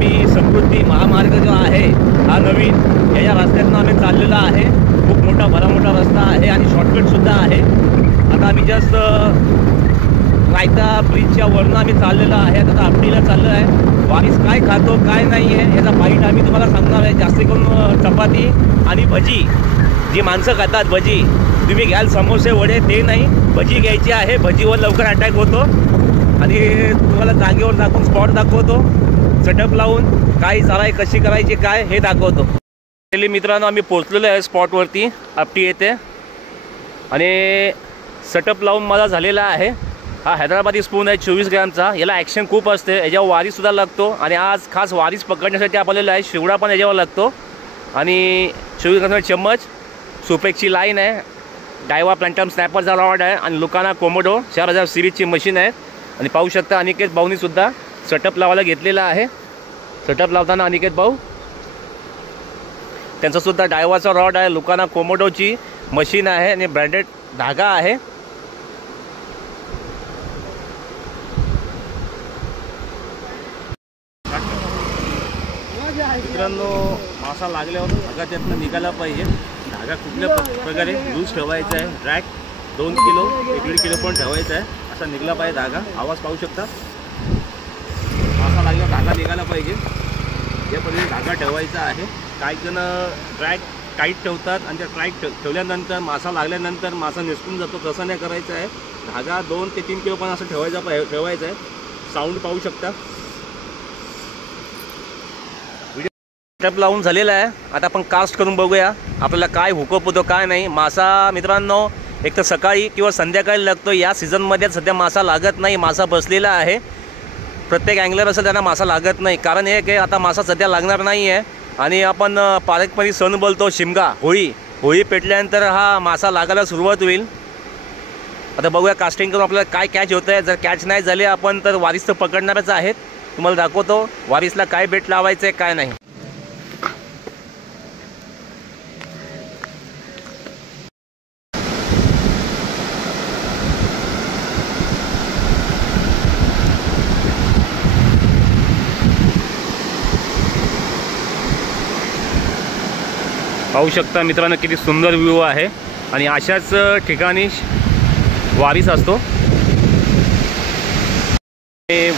आम्ही समृद्धी महामार्ग जो आहे हा नवीन याच्या रस्त्यातून आम्ही चाललेलो आहे। खूप मोठा भरामोठा रस्ता आहे आणि शॉर्टकटसुद्धा आहे। आता आम्ही जस्ट रायता ब्रिजच्या वरनं आम्ही चाललेलो आहे। आता आपटीला चाललो आहे। वारीस काय खातो काय नाही आहे याचा बाईट आम्ही तुम्हाला सांगणार आहे। जास्त करून चपाती आणि भजी, जी माणसं खातात भजी, तुम्ही घ्याल समोसे वडे ते नाही, भजी घ्यायची आहे। भजीवर लवकर अटॅक होतो आणि तुम्हाला जागेवर दाखवून स्पॉट दाखवतो, सेटअप लावून काय चालाय कशी करायची काय हे दाखवतो। मित्रांनो आम्ही पोहोचलेलो आहे स्पॉटवरती आपटी येते आणि सेटअप लावून मला झालेला आहे। हा हैदराबादी स्पून आहे 24 ग्रॅमचा। याला ॲक्शन खूप असते, याच्यावर वारीसुद्धा लागतो आणि आज खास वारीस पकडण्यासाठी आपल्याला आहे। शिवडा पण याच्यावर लागतो आणि 24 ग्रॅमचा चम्मच, सुपेकची लाईन आहे, डायवा प्लॅन्टम स्नॅपरचा रॉड आहे आणि लुकाना कोमोडो 4000 सिरीजची मशीन आहे। आणि पाहू शकता अनिकेत भाऊनीसुद्धा सेटअप लावायला घेतलेला आहे। सेटअप लावताना अनिकेत भाऊ त्यांचासुद्धा डायवाचा रॉड आहे, लुकाना कोमोडोची मशीन आहे आणि ब्रँडेड धागा आहे। मित्रांनो मासा लागल्यावर धागा त्यातनं निघाला पाहिजे। धागा कुठल्या प्रकारे लूज ठेवायचा आहे, ड्रॅग 2 किलो 1.5 किलो पण ठेवायचा आहे, असा निघला पाहिजे धागा। आवाज पाहू शकता, मासा लागल्यावर धागा निघाला पाहिजे या पद्धतीने धागा ठेवायचा आहे। काही जण ड्रॅग टाईट ठेवतात आणि त्या टाईट ठेवल्यानंतर मासा लागल्यानंतर मासा निसटून जातो, तसं नाही करायचं आहे। धागा 2 ते 3 किलो पण असं ठेवायचा आहे। साऊंड पाहू शकता, सेटअप लावून झालेला आहे। आता आपण कास्ट करून बघूया आपल्याला काय हुकअप होतो काय नाही। मासा मित्रांनो एक तर सकाळी किंवा संध्याकाळी लागतो, या सीझनमध्ये सध्या मासा लागत नाही, मासा बसलेला आहे। प्रत्येक अँगलर असेल त्यांना मासा लागत नाही, कारण हे की आता मासा सध्या लागणार नाही आहे आणि आपण पारंपरिक सण बोलतो शिमगा, होळी पेटल्यानंतर हा मासा लागायला सुरुवात होईल। आता बघूया कास्टिंग करून आपल्याला काय कॅच होतं आहे। जर कॅच नाही झाले आपण तर वारीस तर पकडणारच आहेत। तुम्हाला दाखवतो वारीसला काय बेट लावायचं आहे काय नाही। पाहू शकता मित्रांनो किती सुंदर व्ह्यू आहे आणि अशाच ठिकाणी वारीस असतो।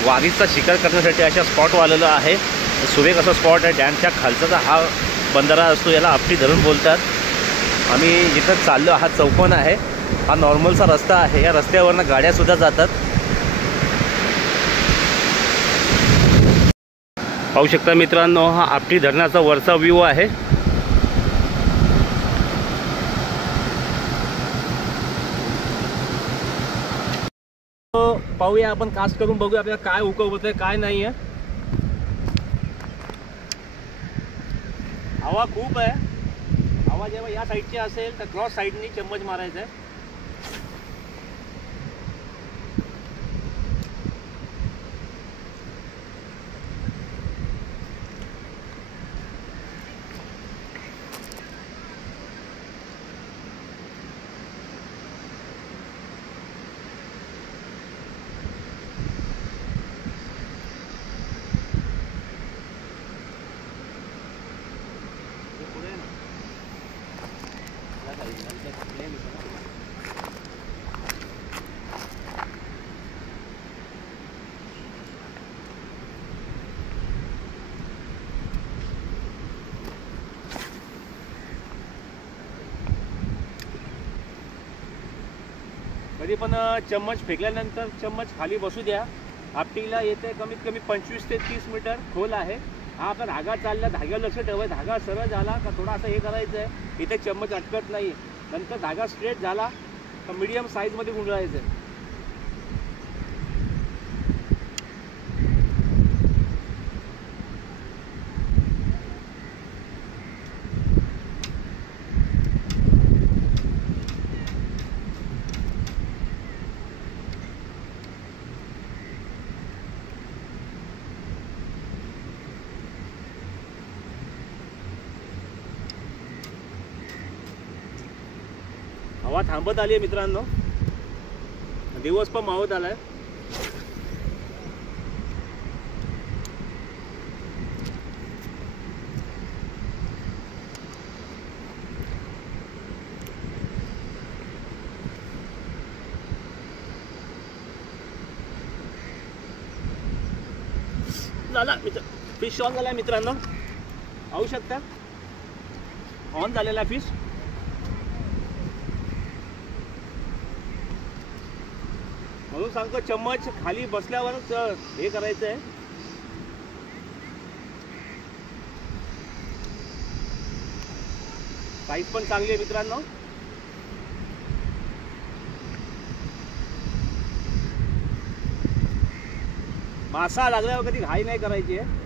वारीसचा शिकार करण्यासाठी अशा स्पॉट आलेला आहे। सुरेख असा स्पॉट आहे, डॅमच्या खालचा हा बंधारा असतो, याला आपटी धरण बोलतात। आम्ही जिथं चाललो हा चौकोन आहे, हा नॉर्मलचा रस्ता आहे, या रस्त्यावरनं गाड्यासुद्धा जातात। पाहू शकता मित्रांनो हा आपटी धरणाचा वरचा व्ह्यू आहे। पाहूया आपण कास्ट करून बघूया आपल्याला काय हुकअप होतंय काय नाही आहे। हवा खूप आहे, हवा जेव्हा या साईडची असेल तर क्रॉस साईडनी चम्मच मारायचा आहे। कधी पण चम्मच फेकल्यानंतर चम्मच खाली बसू द्या। आपटीला येते कमीत कमी 25 ते 30 मीटर खोल आहे। हा आपला धागा चालला, धाग्यावर लक्ष ठेवायचं, धागा सरळ झाला का थोडा असं हे करायचं आहे, इथे चम्मच अटकत नाही। नंतर धागा स्ट्रेट झाला तर मीडियम साईजमध्ये गुंडाळायचं आहे। हवा थांबत आली आहे मित्रांनो, दिवस पण मावत आलाय। झाला मित्र, फिश ऑन झाला मित्रांनो, पाहू शकता ऑन झालेला फिश. म्हणून सांगतो चम्मच खाली बसल्यावरच हे करायचं आहे. साईज पण चांगली आहे मित्रांनो. मासा लागल्यावर कधी घाई नाही करायची आहे.